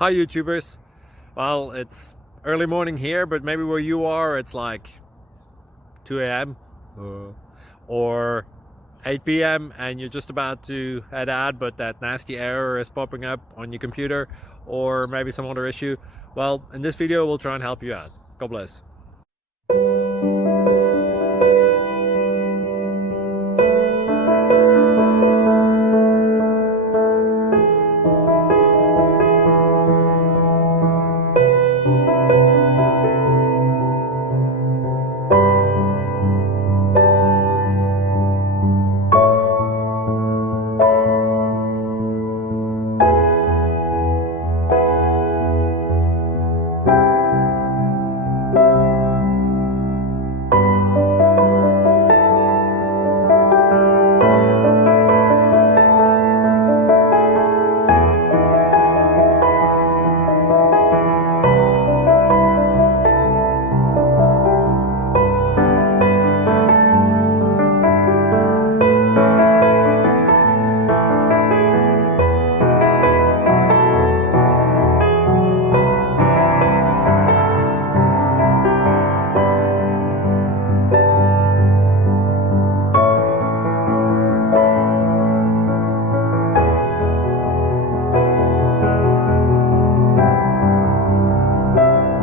Hi YouTubers. Well, it's early morning here, but maybe where you are it's like 2 a.m. or 8 p.m. and you're just about to head out, but that nasty error is popping up on your computer, or maybe some other issue. Well, in this video we'll try and help you out. God bless.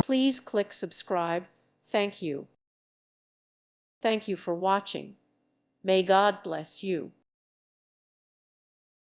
Please click subscribe. Thank you. Thank you for watching. May God bless you.